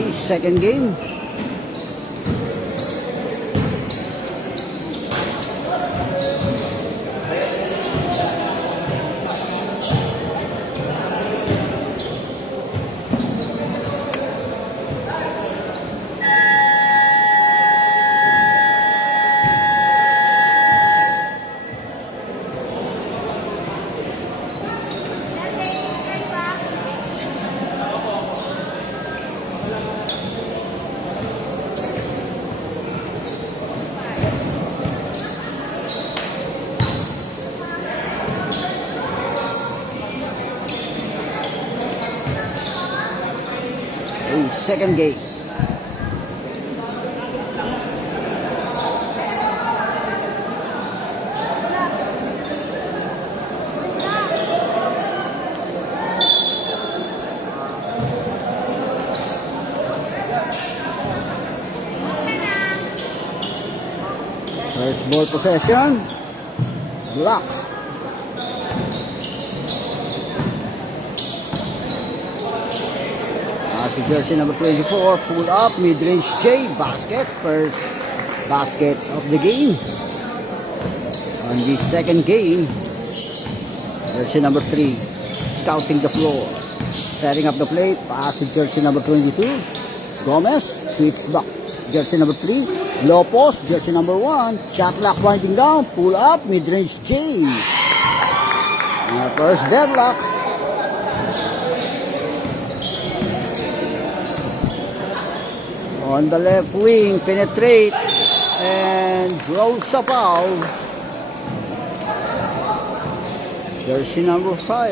Okay, second game. Second game. First ball possession. Block. Jersey number 24, pull up, mid-range J, basket, first basket of the game. On the second game, jersey number 3, scouting the floor, setting up the plate, pass to jersey number 22, Gomez, sweeps back, jersey number 3, low post, jersey number 1, shot clock winding down, pull up, mid-range J. First deadlock. On the left wing, penetrate and draws a foul. Jersey number 5.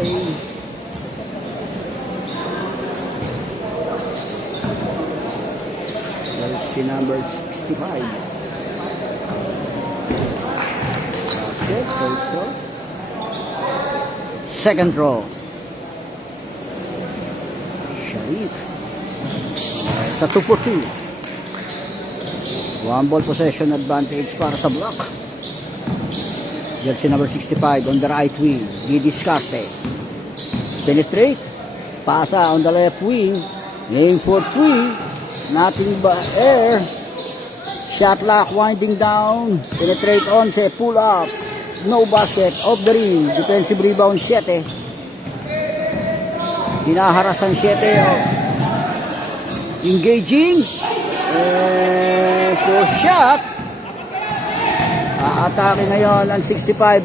Jersey number 65. Basket, also. Second throw. Sharif. Sa 2 for 2. One ball possession advantage para sa block. Jersey number 65 on the right wing. Didi Scarte. Penetrate. Pasa on the left wing. Aim for 3. Nothing but air. Shot lock winding down. Penetrate on. Say pull up. No basket. Off the ring. Defensive rebound 7. Hinaharasan 7. Engaging. And for shot. Atake ngayon ang 65.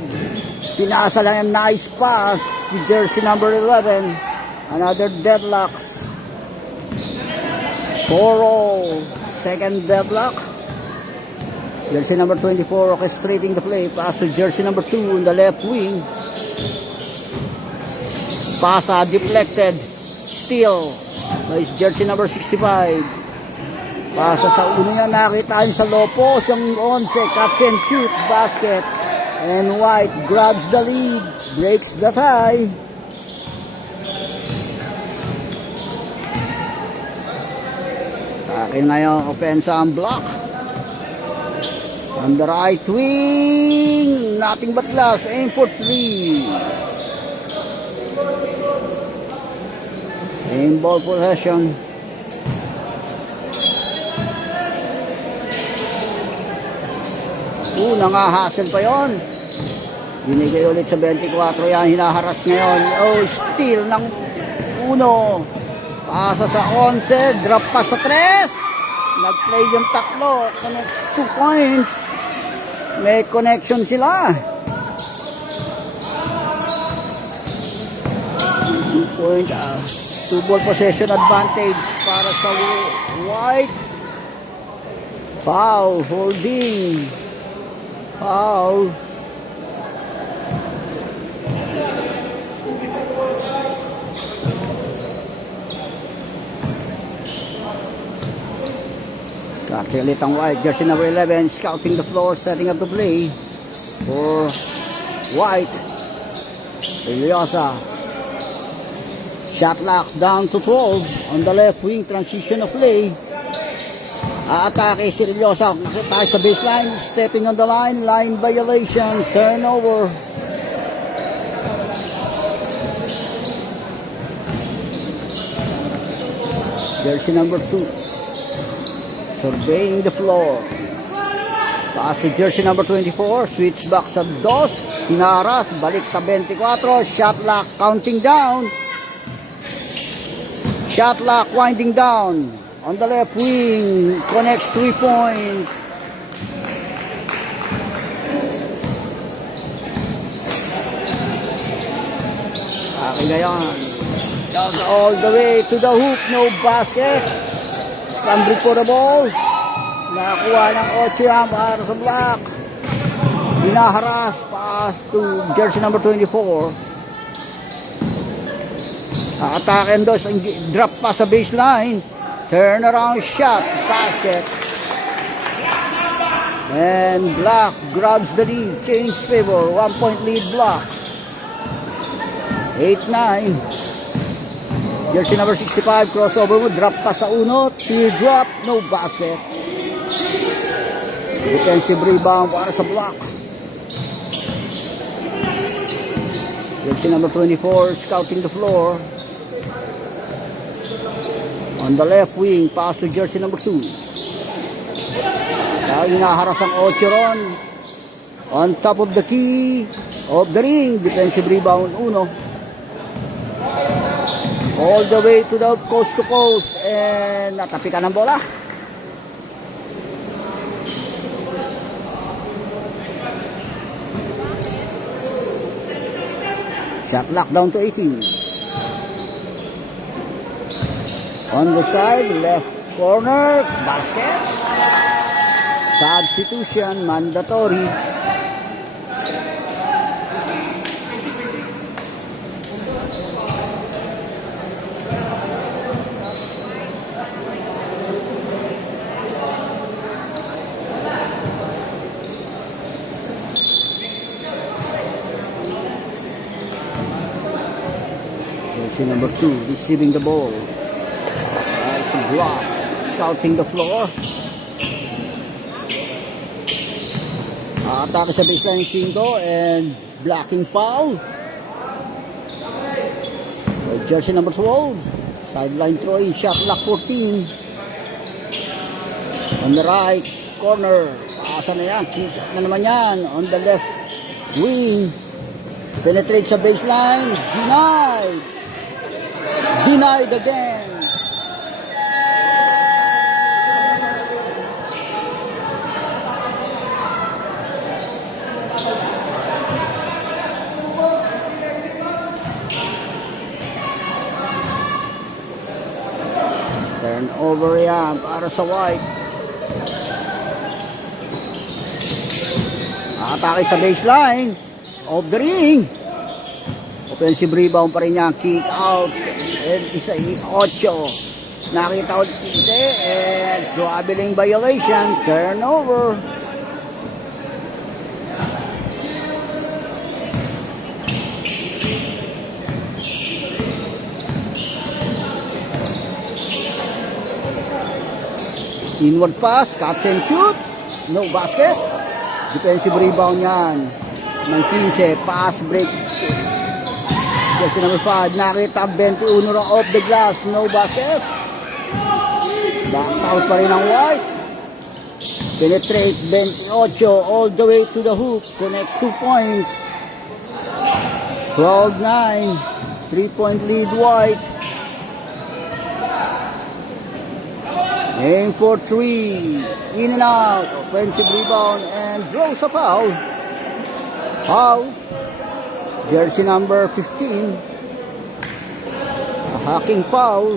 Pinasa lang yung nice pass to jersey number 11. Another deadlock. 4-0. Second deadlock. Jersey number 24 orchestrating the play. Pass to jersey number 2 on the left wing. Pasa deflected. Steal. Nice jersey number 65. Pasa sa uno niya, nakitaan sa low post yung 11, catch and shoot, basket. And White grabs the lead, breaks the tie. Akin na yung opensa ang block. On the right wing, nothing but glass, aim for 3. Same ball possession. Nangahasel pa yon. Binigay ulit sa 24 yan. Hinaharas ngayon. Oh, steal ng 1. Pasa sa 11. Drop pa sa 3. Nag-play yung tatlo. Connects 2 points. May connection sila. 2 point. 2 ball possession advantage para sa White. Foul. Holding. Foul. Ulit ang White. Jersey number 11 scouting the floor, setting up the play for White. Iliosa. Shot lock down to 12 on the left wing, transition of play. Atake si Iliosa. Nakita sa baseline, stepping on the line, line violation, turnover. Jersey number 2. Surveying the floor. Pass to jersey number 24. Switch back sa Dos. Hinaras. Balik sa 24. Shot lock. Counting down. Shot lock. Winding down. On the left wing. Connects 3 points. Okay na yan. Down all the way to the hoop. No basket. Scrambling for the ball. Nakakuha ng 8 yan para sa block. Hinaharas. Pass to jersey number 24. Attack and dos. Drop pass sa baseline. Turn around shot. Basket. And Block grabs the lead. Change favor. 1 point lead Block. 8-9. Jersey number 65. Crossover mo. Drop pass sa uno. Teardrop. No basket. Defensive rebound para sa Block. Jersey number 24 scouting the floor. On the left wing, pass to jersey number 2. Kaya inaharas ang 8 ron. On top of the key of the ring. Defensive rebound 1. All the way to the coast to coast. And natapikan ng bola. Shot lock down to 18. On the side, left corner, basket. Substitution, mandatory. Jersey number 2 receiving the ball. Block, scouting the floor. Atake sa baseline 5 and blocking foul. Jersey number 12. Sideline throw-in, shot lock 14. On the right corner. Paasa na yan. Kick na naman yan. On the left wing. Penetrate sa baseline. Denied. Denied again. Turnover yan para sa White. Atake sa baseline of the ring. Offensive rebound pa rin yan. Kick out. And isa 8. Nakita ko dito. And traveling violation. Turnover. Inward pass, catch and shoot. No basket. Defensive rebound yan. Ng 15, pass break. Jersey number 5, nakita 21 rang off the glass. No basket. Back out pa rin ang White. Penetrate 28 all the way to the hoop. Connects 2 points. 12-9. 3-point lead White. Aim for 3. In and out. Offensive rebound and draws a foul. Foul. Jersey number 15. A hacking foul.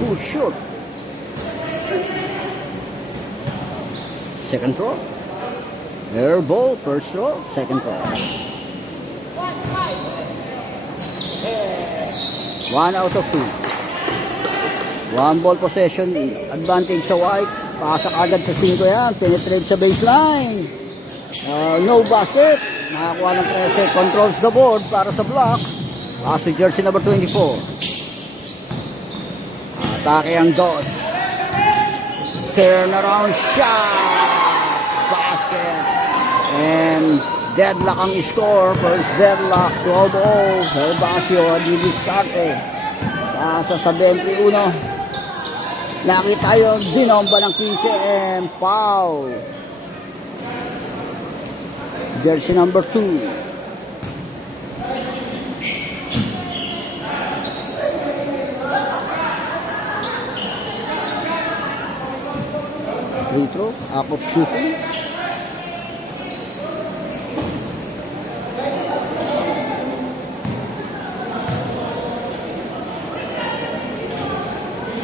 Too short. Second throw. Air ball. First throw. Second throw. 1 out of 2. 1 ball possession advantage sa White. Pasak agad sa 5 yan. Penetrate sa baseline. No basket. Nakakuha ng 13. Controls the board para sa Block. Pass to jersey number 24. Atake ang Dos. Turn around shot. Basket. And Deadlock ang score. First deadlock, 12-0. Herbacio, didiskarte. Pasa sa 21. Nakita yung binomba ng 15 and foul. Jersey number 2. Free throw, up of shooting.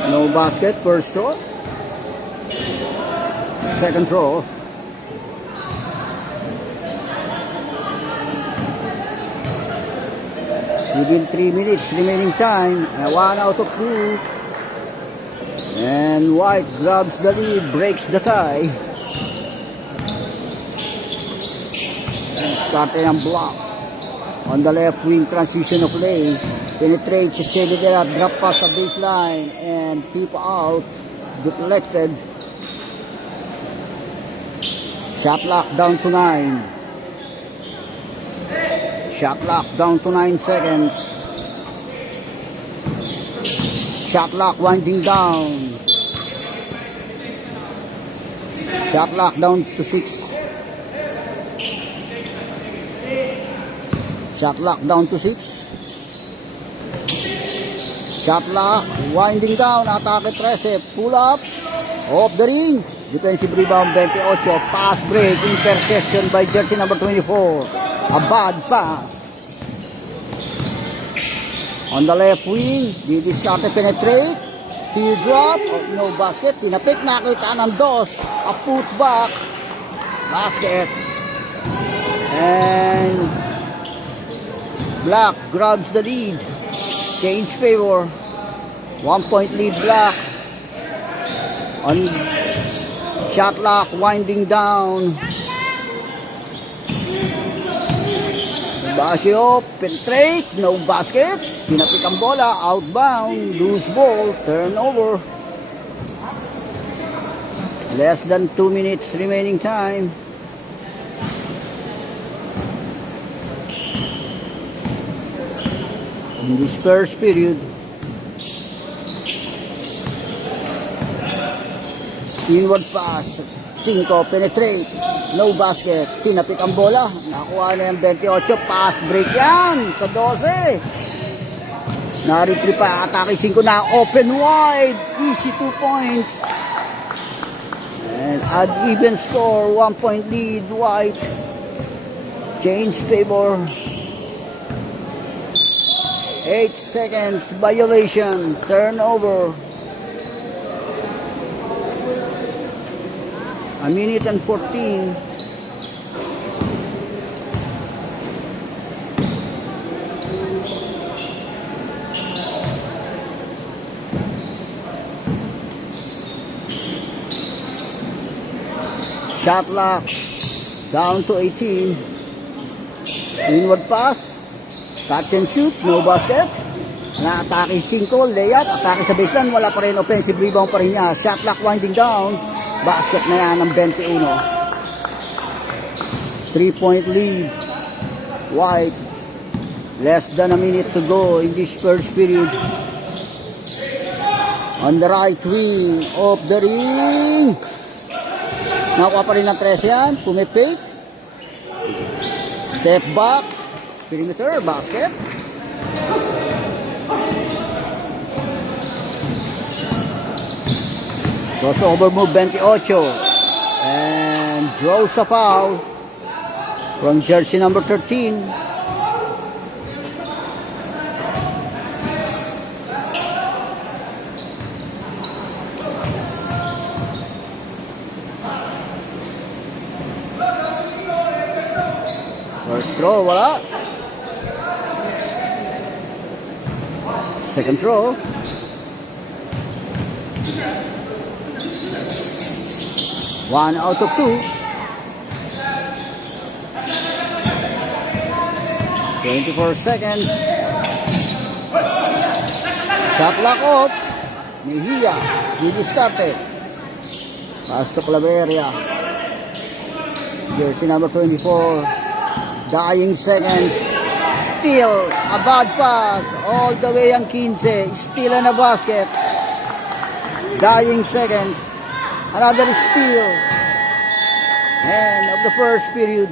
No basket, first throw. Second throw. Within 3 minutes remaining time, 1 out of 2. And White grabs the lead, breaks the tie. Starting ang block. On the left wing, transition of play. Penetrates Cedera, drop pass sa baseline, and keep out. Deflected. Shot clock down to 9. Shot clock down to 9 seconds. Shot clock winding down. Shot clock down to 6. Shot clock down to 6. Shot clock winding down. Atake 13. Pull up. Off the ring. Defensive rebound 28. Pass break. Interception by jersey number 24. A bad pass. On the left wing, didiskarte penetrate, teardrop, no basket, pinapik, nakita ng dos, a putback, basket, and Black grabs the lead, change favor, 1 point lead Black, on shot clock winding down. Basio, penetrate, no basket, pinapik ang bola, outbound, loose ball, turnover. Less than 2 minutes remaining time. In this first period, inward pass, 5, penetrate, no basket, tinapik ang bola, nakuha na yung 28, pass break yan, sa 12. Naripli pa, atake 5 na, open wide, easy 2 points. And add even score, 1 point lead, White. Change favor. 8 seconds, violation, turnover. A minute and 14. Shot clock down to 18. Inward pass. Catch and shoot. No basket. Na-atake 5. Layup. Atake sa baseline. Wala pa rin. Offensive rebound pa rin niya. Shot clock winding down. Basket na yan ng 21. 3-point lead. White. Less than a minute to go in this first period. On the right wing. Off the ring. Nakuha pa rin ng 13 yan. Pumipik. Step back. Perimeter. Basket. Crossover move 28. And draws the foul from jersey number 13. First throw, wala. Second throw. One out of 2. 24 seconds. Shot clock off. Mejia. Didiskarte. Pass to Claveria. Jersey number 24. Dying seconds. Still a bad pass. All the way ang 15. Still in a basket. Dying seconds. Another steal. End of the first period.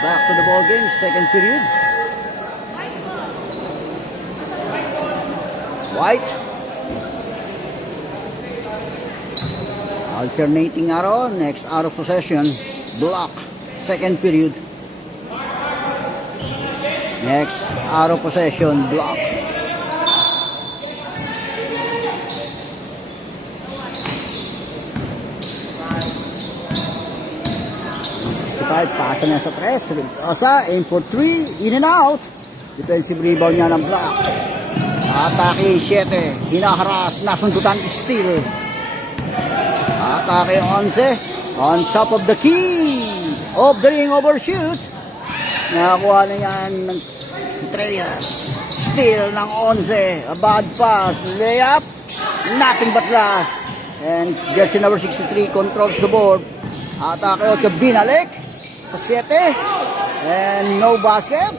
Back to the ball game, second period. White. Alternating arrow, next out of possession. Block, second period. Next out of possession, block. Pasa niya sa tres. Osa, aim for 3. In and out. Defensive rebound niya ng block. Atake 7. Hinaharas. Nasundutan steal. Atake 11. On top of the key. Of the ring overshoot. Nakakuha na yan ng Treyas. Steal ng 11. A bad pass. Layup. Nothing but last. And jersey number 63 controls the board. Atake 8. Binalik. Sa 7. And no basket.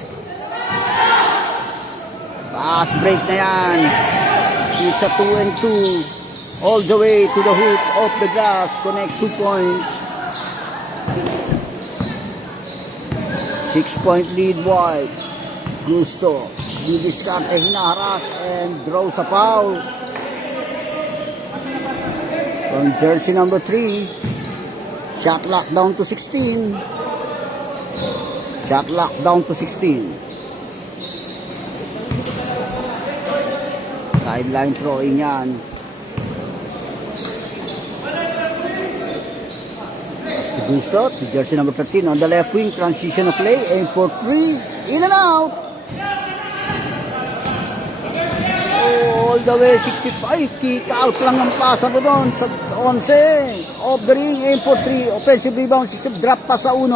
Fast break na yan. It's a 2 and 2. All the way to the hoop. Off the glass. Connects 2 points. 6-point lead White. Gusto. Didiskarte. Hinaharas. And draws a foul. From jersey number 3. Shot lock down to 16. Shot lock down to 16. Sideline throwing yan. Gusto, to jersey number 13 on the left wing, transition of play, aim for 3, in and out. All the way 65, kick out lang ang pasa doon sa 11. Off the ring, aim for 3, offensive rebound system, drop pa sa 1.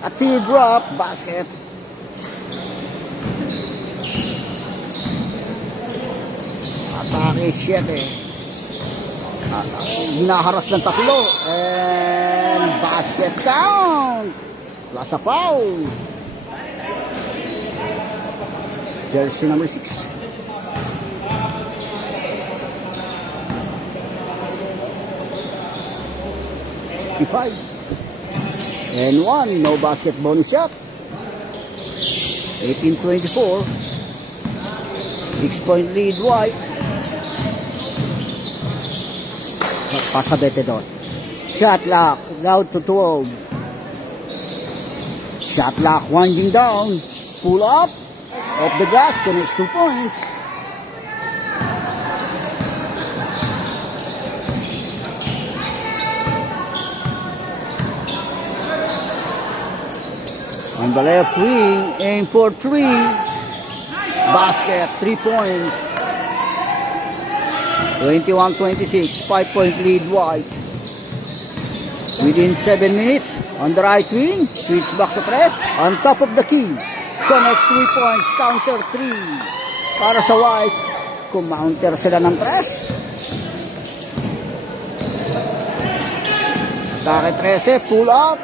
A teardrop basket. Atake 7. Hinaharas ng 3. And basket count. Plus a foul. Jersey number 6. And 1, no basket bonus shot. 18-24. 6-point lead White. Pasabete doon. Shot lock, down to 12. Shot lock, winding down. Pull up. Off the glass, connects 2 points. On the left wing, aim for 3. Basket, 3 points. 21-26, 5-point lead White. Within 7 minutes, on the right wing, switch back to press. On top of the key, connects 3 points, counter 3. Para sa White, kumounter sila ng press. Atake 13, pull up.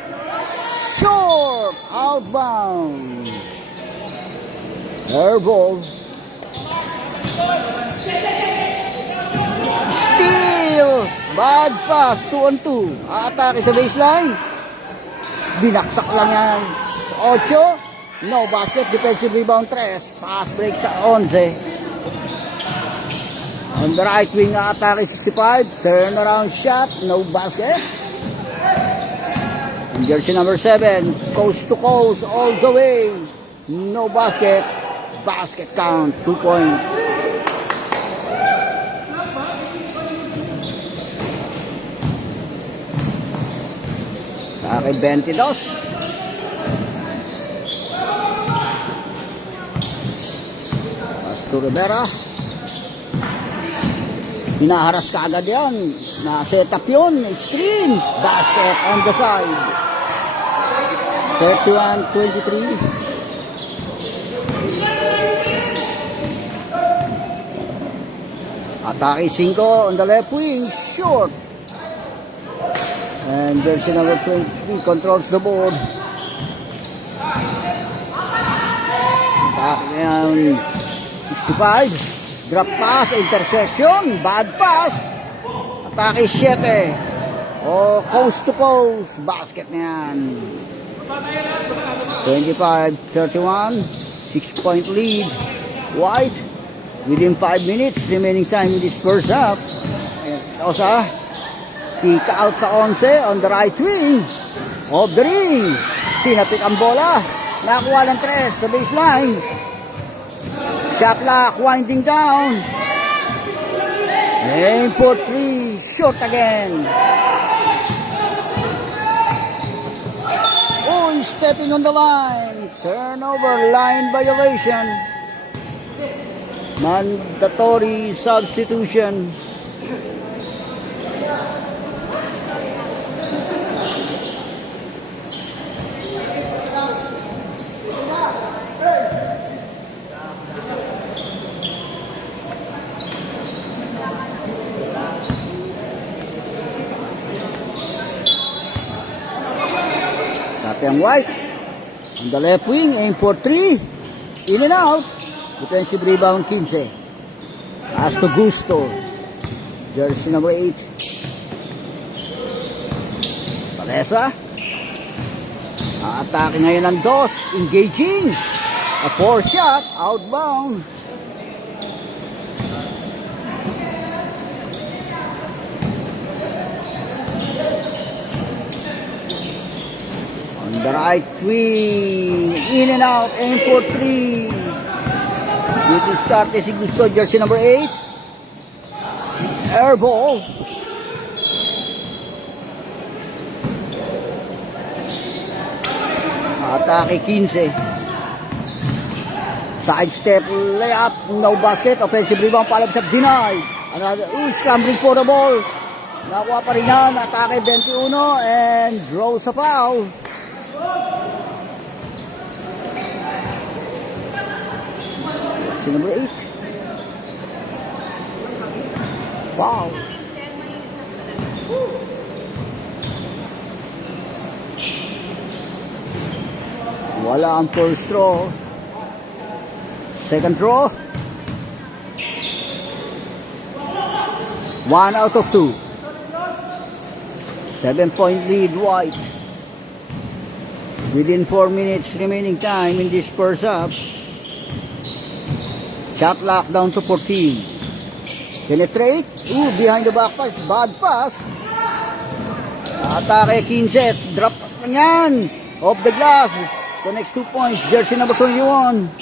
Short, outbound. Airball. Steal. Bad pass, 2 on 2. Atake sa baseline. Binaksak lang yan. 8. No basket, defensive rebound 3. Pass break sa 11. On the right wing, atake 65. Turnaround shot, no basket. Jersey number 7, coast to coast, all the way. No basket. Basket count, 2 points. Atake 22. Pass to Rivera. Hinaharas ka agad yan. Na-set up yun. Screen. Basket on the side. 31-23. Atake 5 on the left wing. Short. And jersey number 23 controls the board. Atake 65. Drop pass, interception, bad pass. Atake 7. Oh, coast to coast. Basket na yan. 25-31. 6-point lead. White. Within 5 minutes, remaining time in this first half. Osa. Kick out sa 11 on the right wing. Off the ring. Tinapik ang bola. Nakuha ng 3 sa baseline. Shot clock winding down. Aim for 3. Short again. Oh, he's stepping on the line. Turnover, line violation. Mandatory substitution. Tapeng White on the left wing, aim for 3. In and out. Defensive rebound 15. Pass to Gusto. Jersey number 8. Palesa. Atake ngayon ng Dos. Engaging. A 4 shot. Outbound. On the right wing. In and out. Aim for 3. Dito start si Gusto. Jersey number 8. Air ball. Atake 15. Side step layup. No basket. Offensive rebound. Palabsat denied. Another scrambling for the ball. Nakuha pa rin yan. Atake 21 and draws a foul. Si number 8. Wow. Wala ang first throw. Second throw. 1 out of 2. 7-point lead, White. Within 4 minutes remaining time in this first half. Shot lock down to 14. Penetrate. Behind the back pass. Bad pass. Atake 15. Drop lang yan. Off the glass. Connects 2 points. Jersey number 21.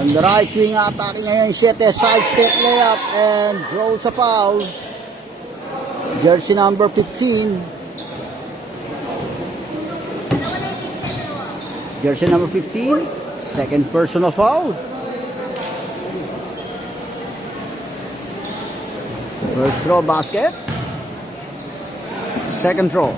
On the right wing, atake ngayon 7. Side step layup and draws a foul. Jersey number 15. Jersey number 15, second personal foul. First throw basket. Second throw.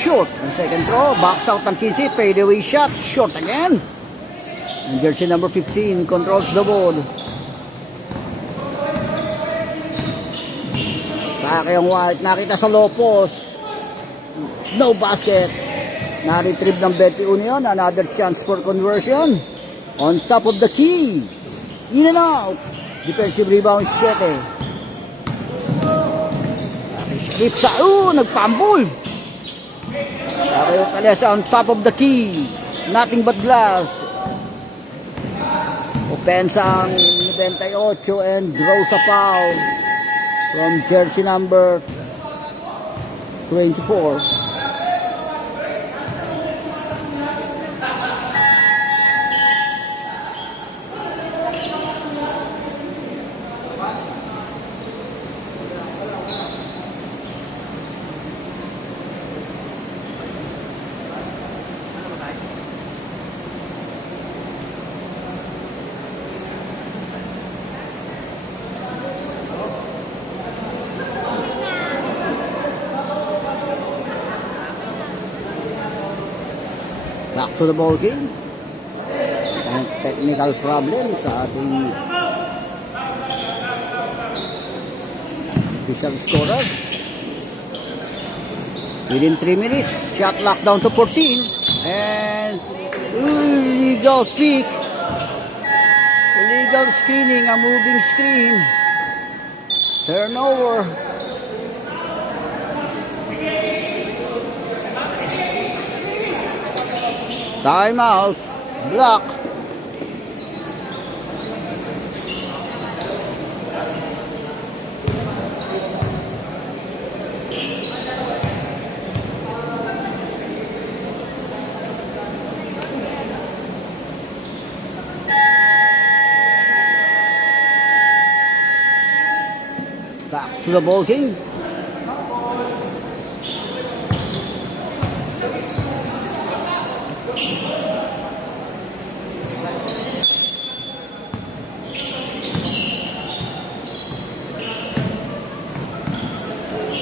Short. And second throw. Box out ng 15. Fade away shot. Short again. And jersey number 15 controls the board. Yung White, nakita sa low post. No basket. Na-retrieve ng 21 yun. Another chance for conversion. On top of the key. In and out. Defensive rebound 7. Slip sa, nagpambul. Yung Palesa on top of the key. Nothing but glass. Opensang 98 and draws a foul. From jersey number 24. Back to the ball game. Ang technical problem sa ating official scorer. Within 3 minutes, shot lock down to 14. And illegal pick. Illegal screening, a moving screen. Turnover. Timeout. Block. Back to the ball game.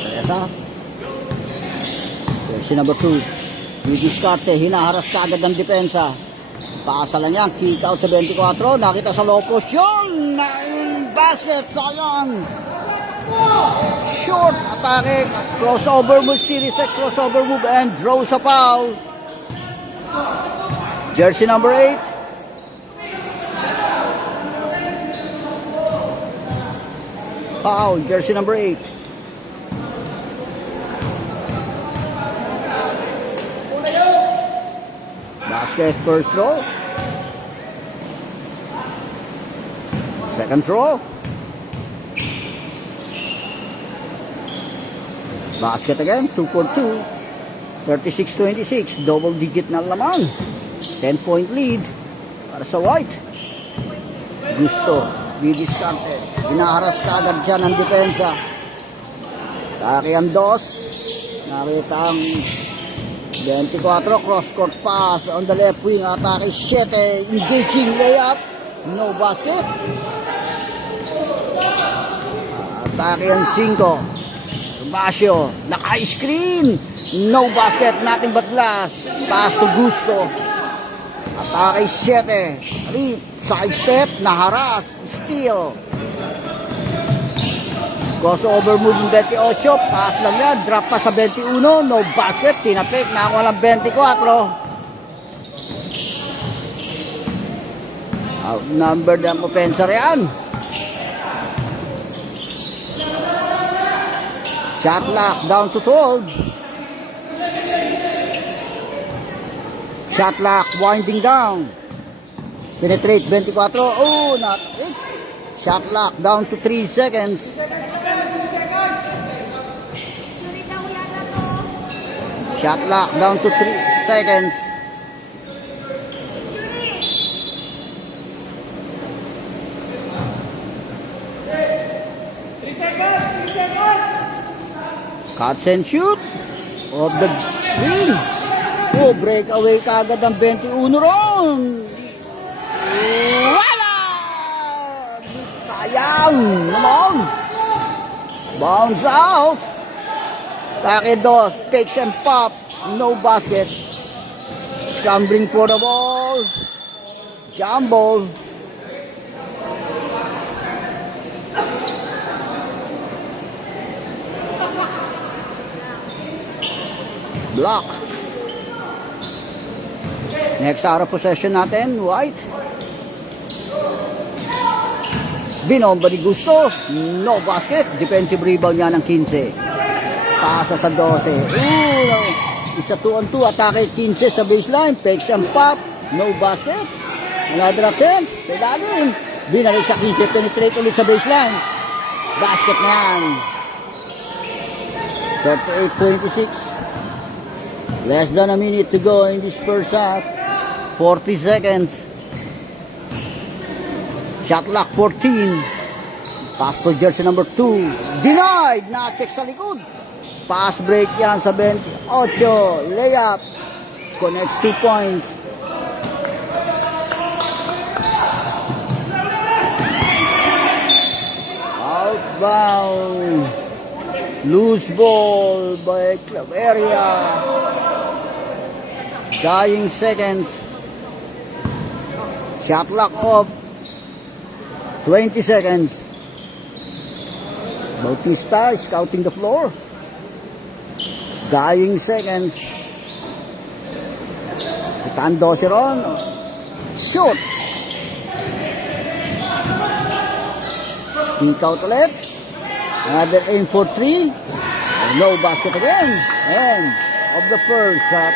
Teresa. Jersey number 2. Diskarte, hinaharas ka agad ng depensa. Paasa lang yan, kick out sa 24. Nakita sa low post yun. Basket, sayang. Short atake, crossover move, series set crossover move and draws a foul. Jersey number 8. Foul, jersey number 8. Basket, first throw. Second throw. Basket again, 2 for 2. 36-26, double digit na laman. 10-point lead para sa White. Gusto, Diskarte. Hinaharas ka agad siya ng depensa. Taki ang dos. Nakita ang 24, cross-court pass on the left wing. Atake 7, engaging layup. No basket. Atake ang 5. Basio, naka-screen. No basket, nothing but glass. Pass to Gusto. Atake 7. Rip, sidestep, naharas. Steal. Crossover move ng 28. Pass lang yan. Drop pa sa 21. No basket. Tinapik. Nakakuha lang 24. Outnumbered ang offenser yan. Shot lock down to 12. Shot lock winding down. Penetrate 24. Oh, not it. Shot lock down to 3 seconds. Shot lock down to 3 seconds. Cuts and shoot of the wing. Oh, breakaway kagad ng 21 ron. Wala! Sayang naman. Bounce out. Take dos, takes and pop. No basket. Scrambling for the ball. Jump ball. Block. Next arrow possession natin, White. Binomba ni Gusto. No basket. Defensive rebound niya ng 15. Pasa sa 12. Isa 2-on-2. Atake 15 sa baseline. Fakes and pop. No basket. Another attempt. Sa ilalim. Binalik sa 15. Penetrate ulit sa baseline. Basket na yan. 38-26. Less than a minute to go in this first half. 40 seconds. Shot clock 14. Pass to jersey number 2. Denied. Na-check sa likod. Pass break yan sa 28. Layup. Connects 2 points. Outbound. Loose ball by club area. Dying seconds. Shot clock off. 20 seconds. Bautista is scouting the floor. Dying seconds. Itan Doceron. Shoot. Kick out ulit. Another aim for 3. No basket again. End of the first shot.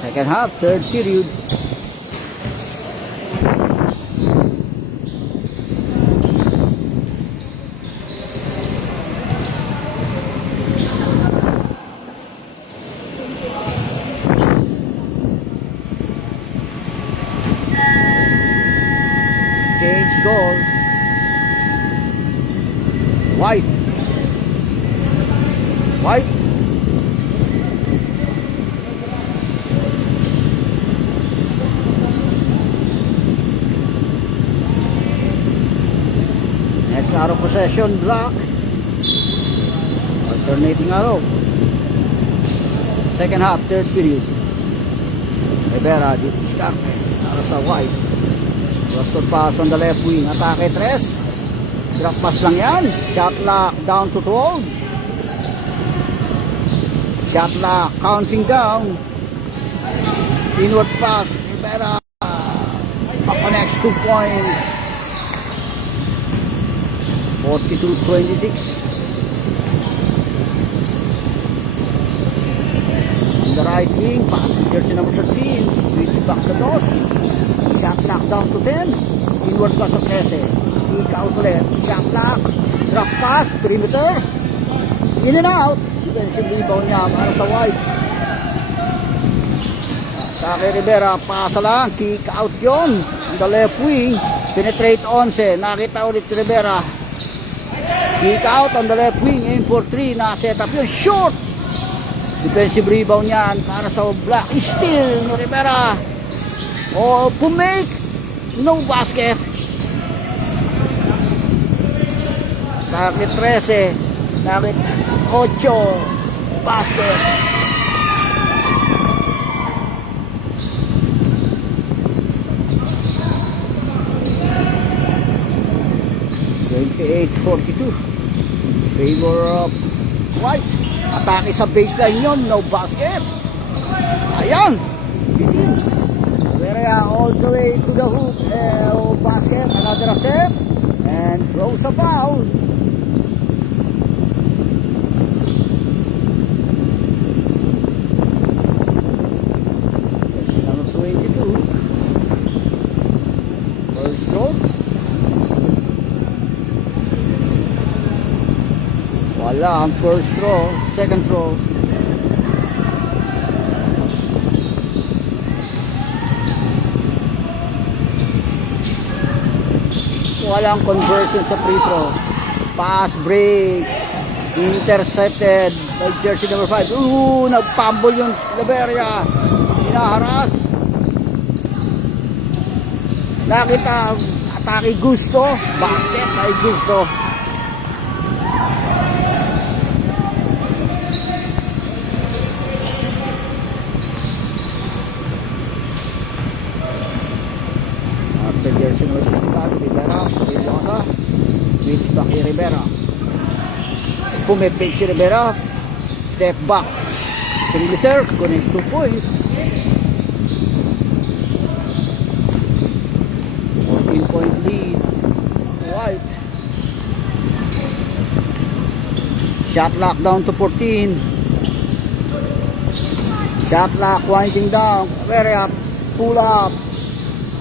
Second half, third period. Change goal. White. Next arrow possession, block. Alternating arrow. Second half, third period. Rivera, diskarte. Para sa White. Rusted pass on the left wing. Atake, tres. Drop pass lang yan. Shot lock, down to 12. Shot lock, counting down. Inward pass. Rivera. Connects 2 points. 42-26. On the right wing, pass jersey number 13. Switch back to Dos. Shot lock down to 10. Inward pass sa 13. Kick out ulit. Shot lock. Drop pass. Perimeter. In and out. Defensive rebound niya para sa White. Sake Rivera, pasa lang. Kick out yun. On the left wing. Penetrate 11. Nakita ulit Rivera. Kick out on the left wing. Aim for 3. Na-set up yun. Short. Defensive rebound yan para sa Black. Steal ni Rivera. Oh, pumake. No basket. Sakit 13. Sakit 8. Basket. (28-42) favor of White. Atake sa baseline yun. No basket. Ayan. Bitin. Rivera all the way to the hoop. Basket. Another attempt. And throws a foul. That's number 22. First stroke. Wala ang first throw, second throw. Walang conversion sa free throw. Pass break. Intercepted by jersey number 5. Nagpambol yung Rivera. Hinaharas. Nakita atake Gusto. Basket ay Gusto. Jersey number 65. Bucky Rivera. Pumipig si Rivera. Step back. 3-meter. Connects 2 points. 14-point lead. White. Shot lock down to 14. Shot lock winding down. Very up. Pull up.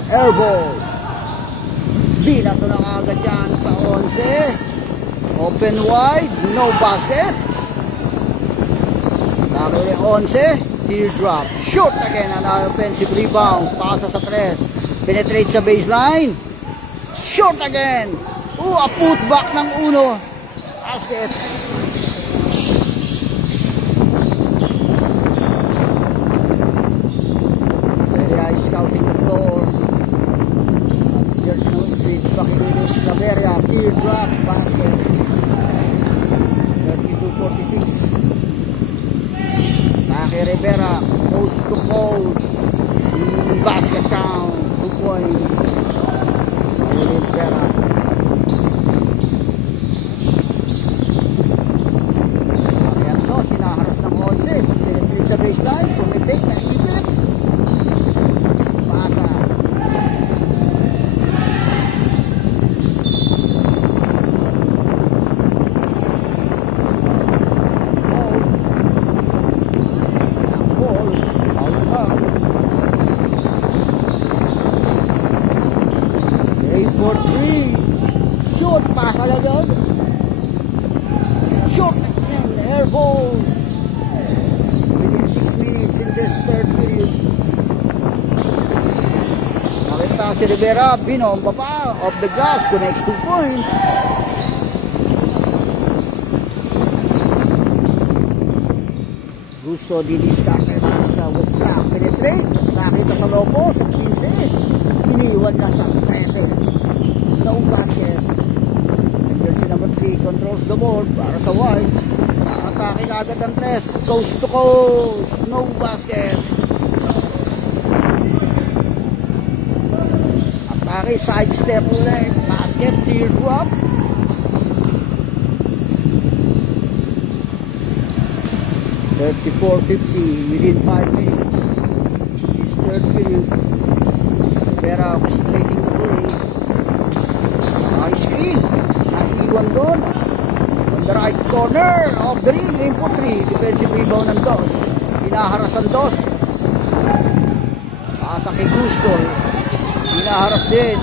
Airball. Binato na kagad yan sa 11. Open wide. No basket. Nakili 11. Teardrop. Shoot again. An offensive rebound. Pasa sa 3. Penetrate sa baseline. Shoot again. A putback ng 1. Basket. Scouting the floor. There's no six. Bakilinis Claveria. Teardrop. Basket. 32-46. Bucky Rivera. Coast to coast. Basket count. 2 points. Bucky Rivera. Ayan to. Sinaharas ng 11. Penetrate sa baseline. Pumipig na ipit. For 3. Shoot. Pasa na doon. Shoot. And air ball. Within 6 minutes in this third period. Nakita si Rivera. Binomba pa. Off the glass. Connects 2 points. Gusto diniskarte na sa wukla. Penetrate. Nakita sa lobo. Sa 15. Iniwan na sa 13. No basket. Jersey number 3 controls the board para sa White. Nakatake agad ang 3. Coast to coast. No basket. Atake, sidestep ulit. Basket, teardrop. (34-50) within 5 minutes. This third period. Rivera orchestrating the play. High screen. Naiiwan doon. On the right corner of the ring. Aim for 3. Defensive rebound ng Dos. Hinaharas ang Dos. Pasa kay Gusto. Hinaharas din.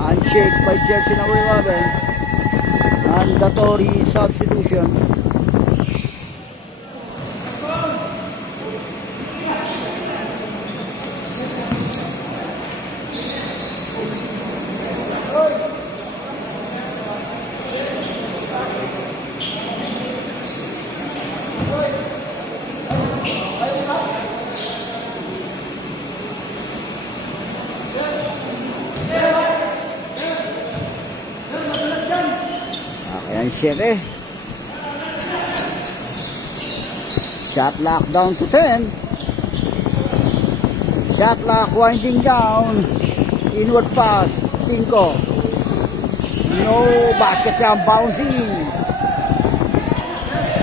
Handshake by jersey number 11. Mandatory substitution. Ayan 7. Shot lock down to 10. Shot lock winding down. Inward pass. 5. No basket yan. Bouncing.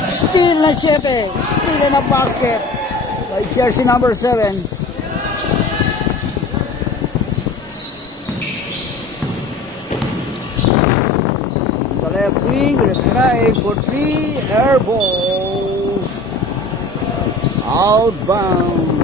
Steal na 7. Steal na basket. By jersey number 7. Left wing, retry for 3, air ball, outbound.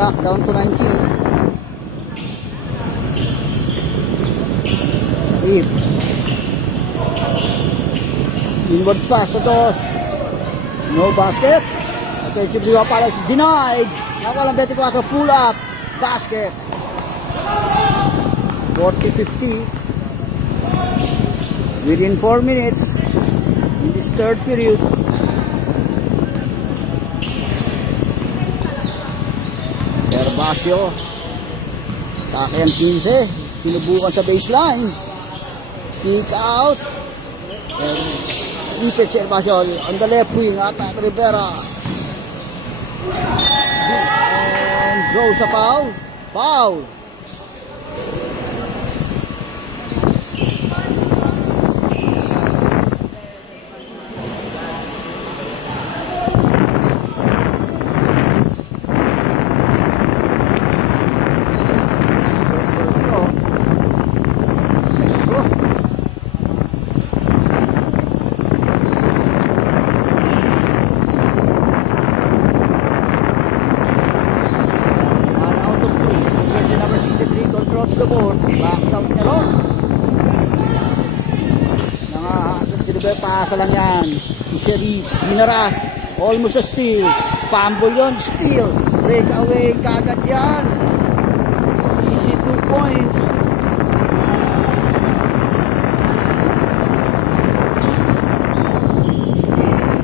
Clock down to 19. If Inward pass sa dos. No basket. Offensive rebound para denied. Nakalang 24, pull up. Basket. 40-50. Within 4 minutes in this third period. Gervasio. Take ang 15. Sinubukan sa baseline. Kick out. Ipit Gervasio on the left wing. Attack Rivera. And goes a foul. Foul. Across the board, back out niya ron. Nangaasad si Rivera, paasa lang yan. Si Sherif, Minaras, almost a steal. Fumble yun, steal. Break away, kagad yan. Easy 2 points.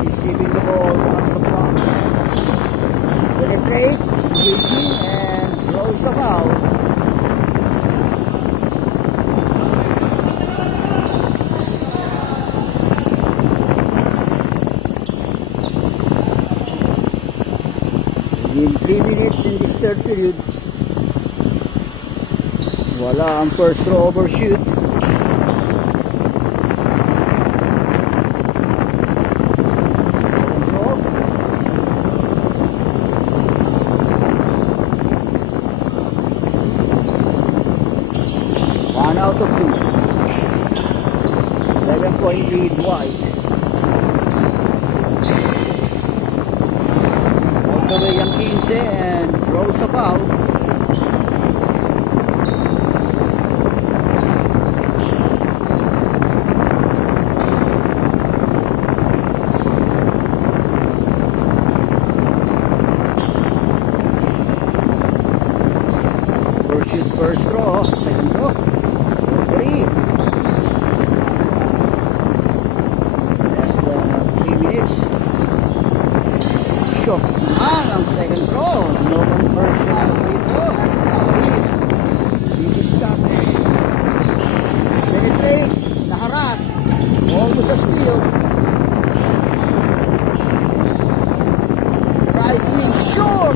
Receiving the ball, once the block. Penetrate, engaging, and throws the foul. In 3 minutes in this third period, wala ang first throw overshoot. Second throw. One out of 2. 11-point lead White. The way ang 15 and throws the foul. First shoot, first throw, second throw. 3. Less than 3 minutes. Shot naman ang second throw. No conversion ang free throw. Easy stop. Penetrate. Naharas. Almost a steal. Right wing short.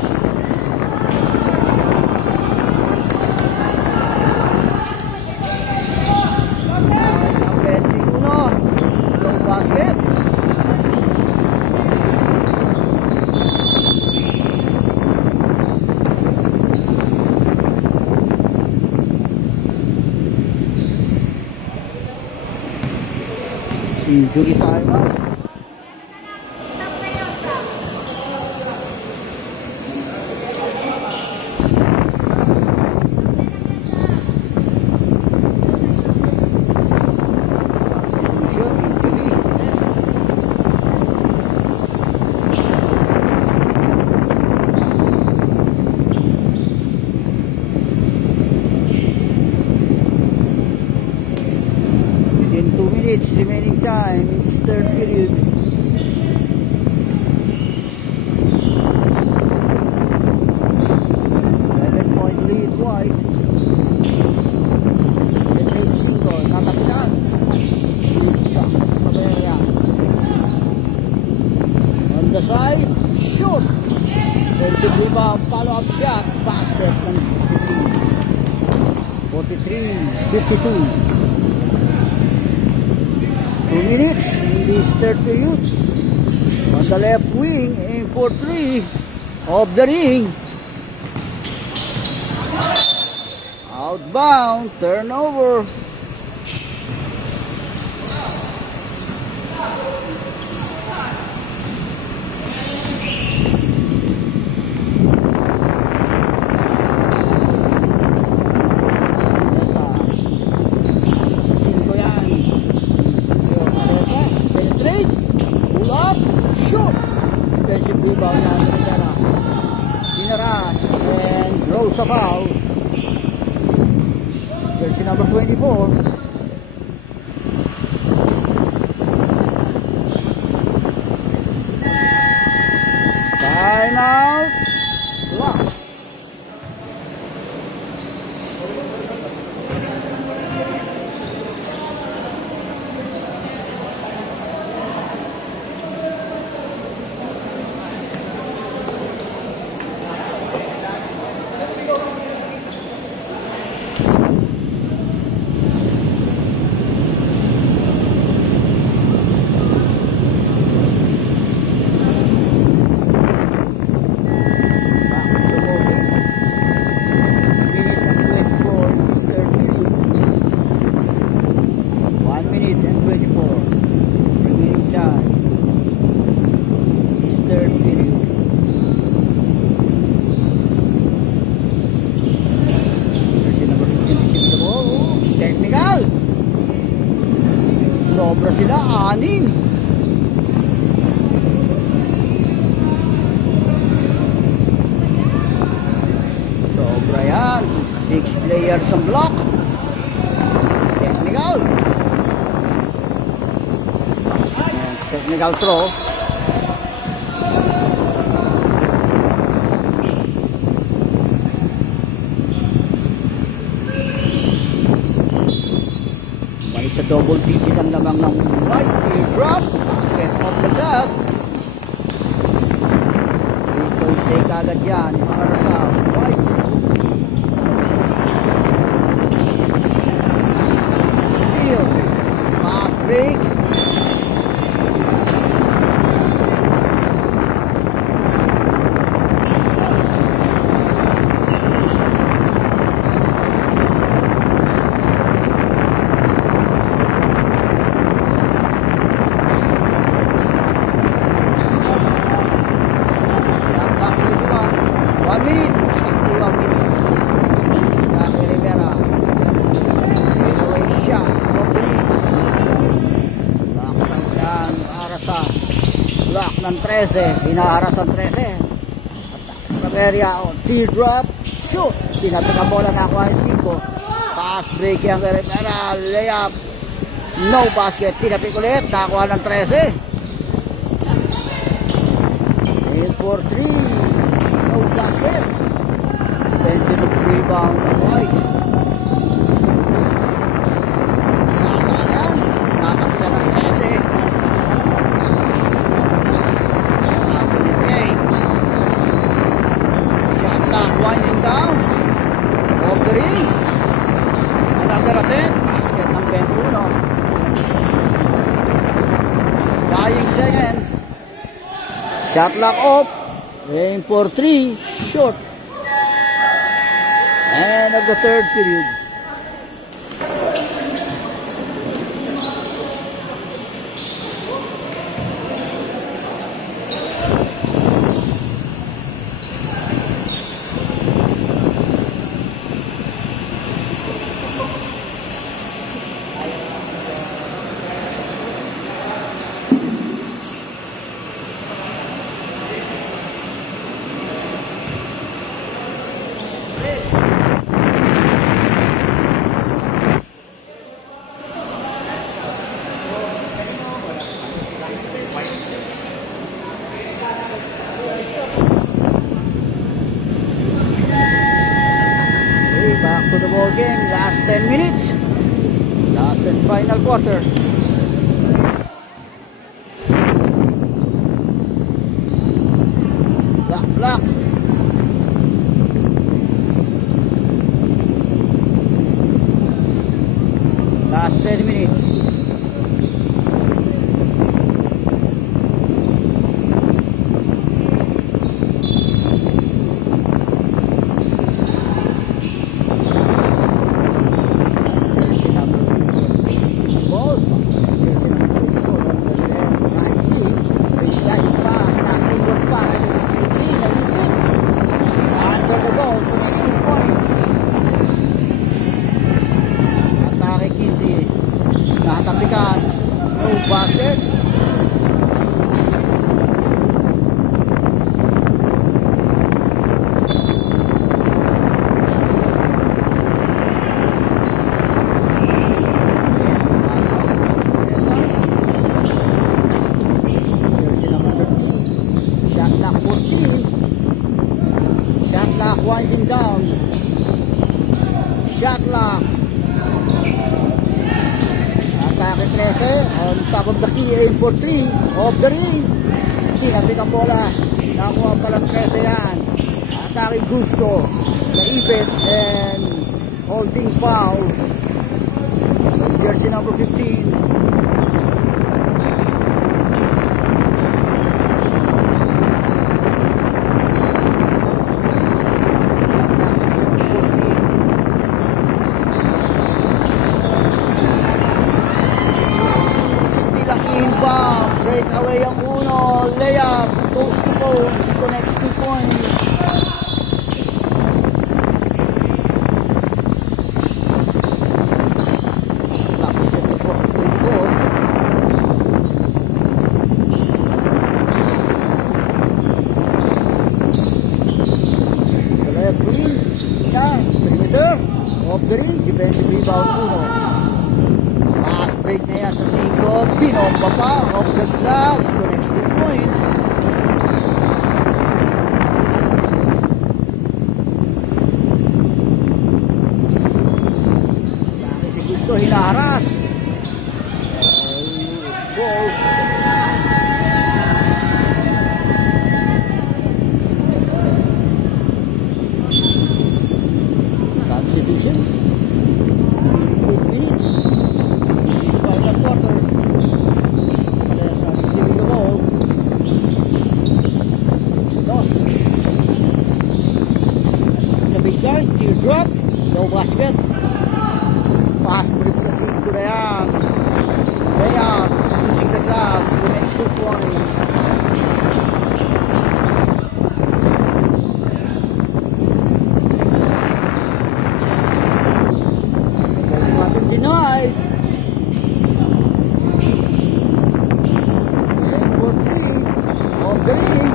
Ang 21. No basket. Injury timeout. Substitution, injury. Within 2 minutes remaining time in this third period. Point lead White. Penetrate single, tatapitan. Silvia, Cabrera. On the side, shoot. Offensive rebound, follow-up shot, basket ng 43-52. 2 minutes in this third period. On the left wing, aim for 3 of the ring. Outbound, turnover. Penetrate. shoot! Defensive rebound na Rivera. Dinaras and draws a foul. Jersey number 24. Timeout. Lock. Sobra sila, 6. Sobra yan. 6 players ang block. Technical. Technical throw. Sa double digit ang lamang ng white. Drop. Basket off the glass. Triple take agad yan para sa white. Steal. Fast break. Block ng 13, hinaharas ang 13. Caveria, teardrop, shoot. Tinataka bola na ako ang 5. Pass break yung Rivera, layup. No basket, tinapik ulit, nakakuha ng 13. In for 3, no basket. Defensive rebound ng White. Nasa yan, natapilan ng 13. Winding down. Off the ring. Another attempt. Basket ng 21. Dying seconds. Shot lock off. Aim for 3. Short. End of the third period. Back to the ball game. Last 10 minutes. Last and final quarter. Block. Last 10 minutes. clock winding down. Shot clock. Atake 13 on top of the key, aim for 3 off the ring. Kinapit ang bola. Nakuha pala 13 yan. Atake gusto. Naipit and holding foul. Jersey number 15. Break away ang uno, layup, toast to post, connects 2 points. Tapos ito po, 24. The layup green, perimeter, off the ring, defensive rebound uno. Fast break na yan sa 5, binomba pa, off the glass, connects 2 points. Dami si Gusto, hinaharas. Ball. Substitution. 8 minutes. Quarter. There's receiving the ball. Dos. Sa baseline, teardrop, no basket. Fast break sa 5 na yan. Layup, using the glass, the next 2 points. Denied. Galing!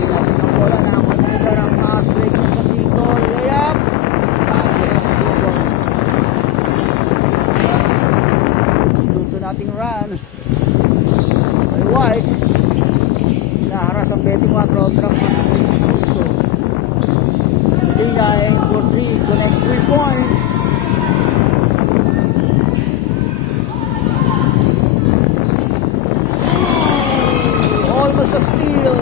Tinapos ng bola na ang manugar ang fast break sa 5. Layup! Luto nating run. By White. Naharas ang 24. Drop fast break. Gusto. Medina aim for 3. Connects 3 points. Almost a steal.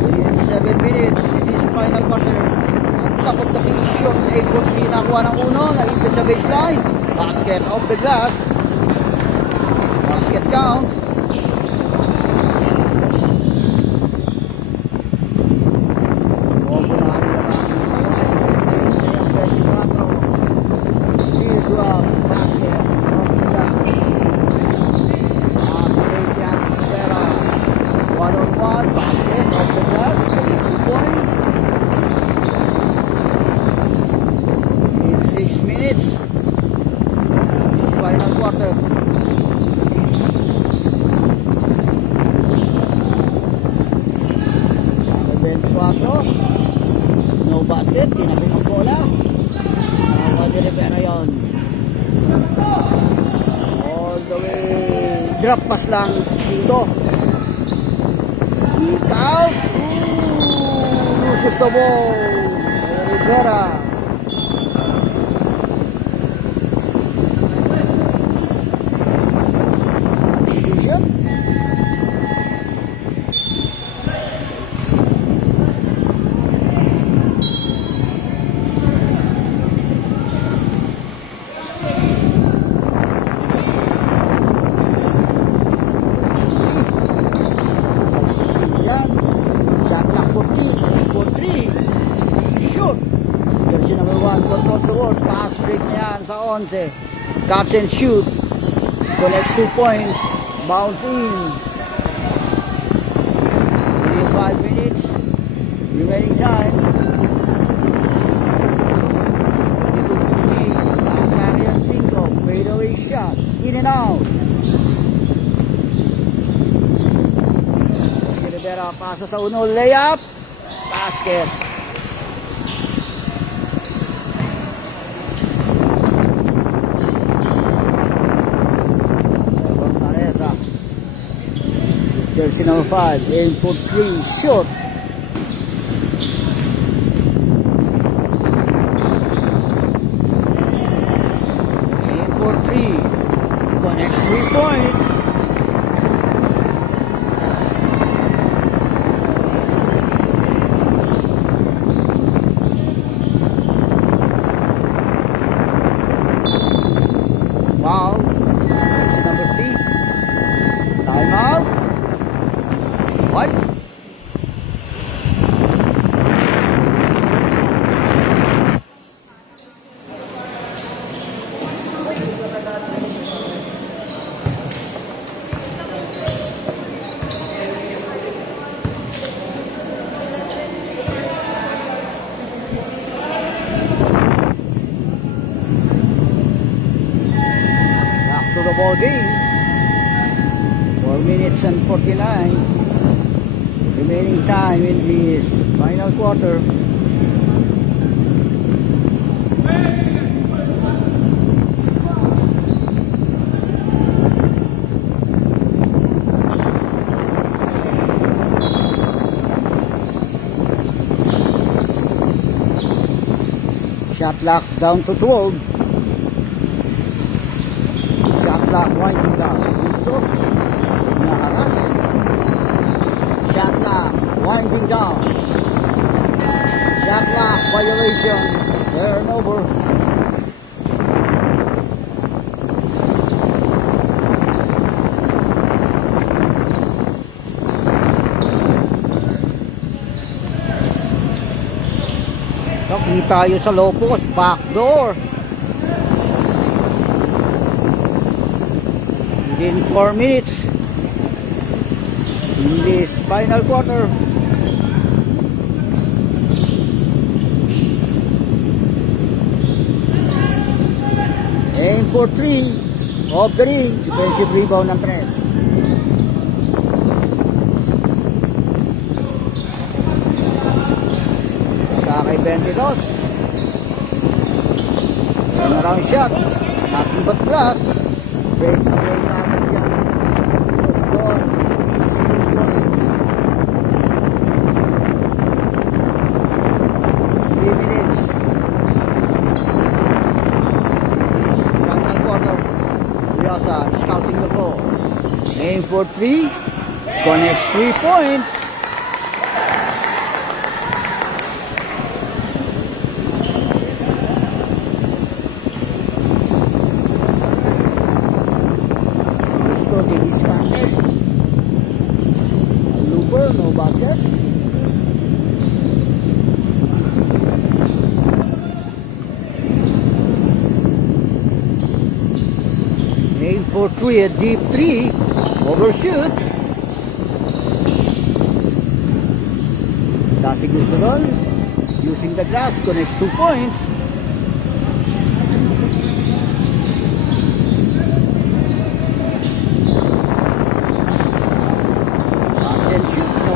Within 7 minutes in this final quarter. Ang takot na kinisyon. 8-4-3 nakuha ng uno. Naipit sa baseline. Basket off the glass. Basket count. Teardrop. Basket off the glass. One-on-one, basket, off the glass, 2 points. In 6 minutes, this final quarter. Event 4, no basket, tinapin ang bola. Pwede Rivera yun. All the way, drop pass lang dito. Out! Loses the ball. Rivera. Substitution. Jersey number 1, controls the ball. Pass break na yan sa 11. Catch and shoot. Connects 2 points. Bounce in. Within 5 minutes. Remaining time. Atake ang 5. Fade away shot. In and out. Si Rivera pasa sa uno. Layup. Basket. Jersey number 5, aim for 3, shoot. Aim for 3, connects 3 points. Wow, jersey number 3, time out. White. Back to the ball game. 4 minutes and 49 remaining time in this final quarter. Shot clock down to 12. Shot clock winding down. Gusto. Naharas. Shot clock winding down. Shot clock violation. Turnover. Talking tayo sa low post, backdoor. Within 4 minutes in this final quarter. Aim for 3, off the ring, defensive rebound ng 3. Kay 22. Turnaround shot. Nothing but glass. Break away natin siya. Let's go. 3 minutes. Final quarter. Riosa scouting the ball. Aim for 3. Connects 3 points. No basket. Aim for 3, a deep 3, overshoot. Dasi gusto nun. Using the glass, connects 2 points.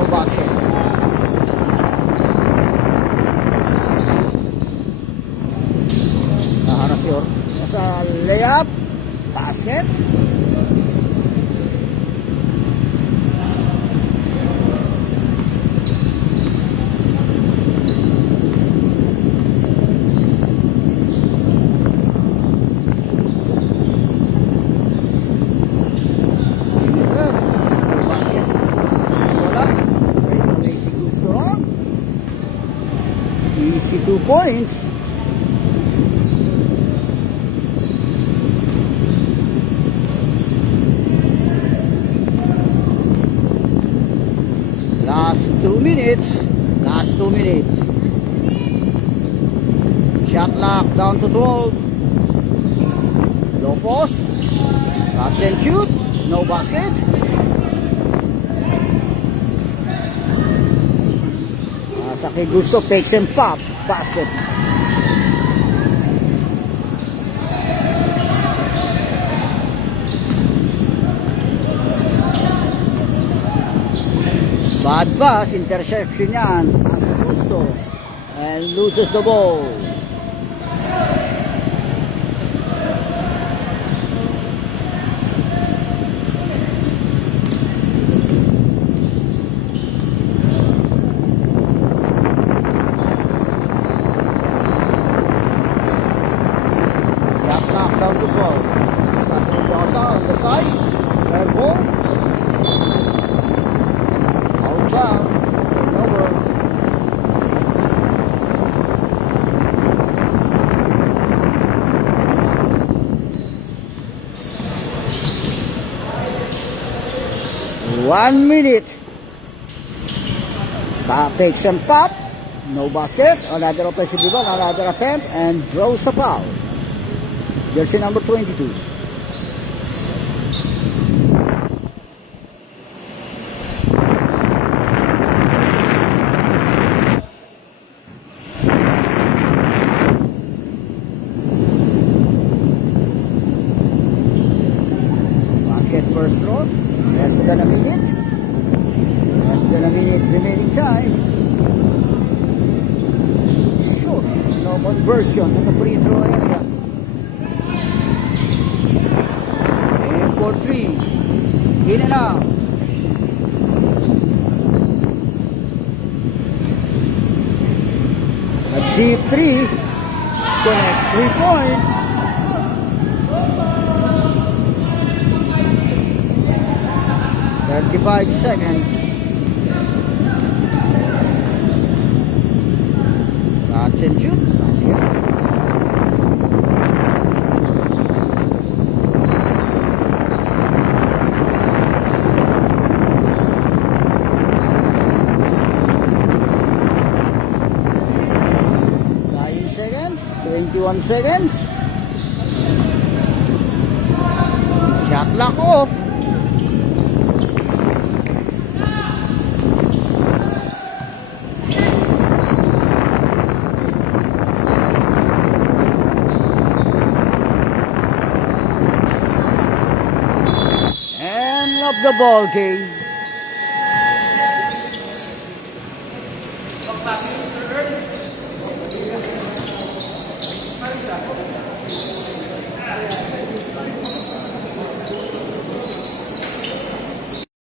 Basket. Naharap si Or sa layup. Basket. Easy 2 points. Last 2 minutes. Last 2 minutes. Shot clock down to 12. Low post. Catch and shoot. No basket. Saki Gusto takes and pop. Basket. Bad pass, interception yan. Saki Gusto. And loses the ball. on the side. Air ball. Outbound. Turnover. One minute. Takes and pop. No basket. Another offensive rebound. Another attempt. And draws a foul. Jersey number 22. Basket first throw. Less than a minute. Less than a minute remaining time. Sure. No conversion in the free throw area. And for three. In and out. A deep three. Connects 3 points. 35 seconds. Catch and shoot. Basket. Seconds. 21 seconds. Shot clock off. Of the ball game.